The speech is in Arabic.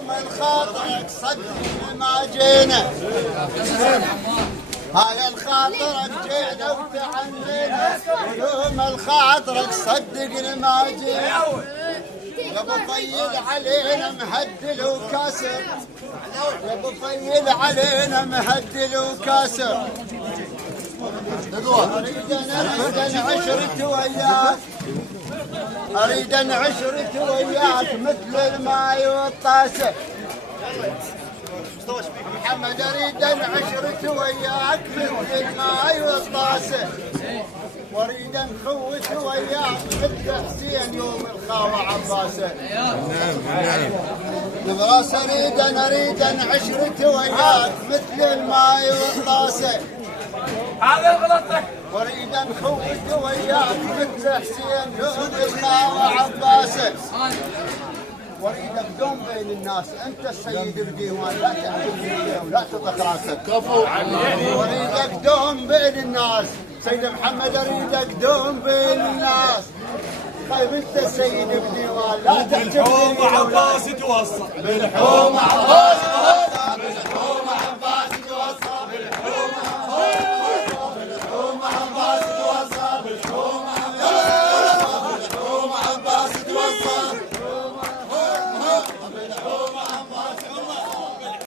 من خاطرك صدق ما جينا هاي الخاطرك جينا وتعنينا يوم الخاطرك صدق ما جينا يا ابو طيل علينا مهدل وكاسر يا ابو طيل علينا مهدل وكاسر اريد عشرة وياك اريد عشرة وياك مثل الماي والطاسه محمد اريد عشرة وياك مثل الماي والطاسه واريد نخوت وياك مثل حسين يوم الخاوة عباسه براس اريد عشرة وياك مثل الماي والطاسه هذا غلطك واريد نخوت وياك مثل حسين يوم الخاوة عباسه واريدك دوم بين الناس انت السيد الديوان لا تعجبني ولا تطق راسك كفو واريدك دوم بين الناس سيد محمد اريدك دوم بين الناس طيب انت السيد الديوان لا تعجبني بالحوم عباس توصل بالحوم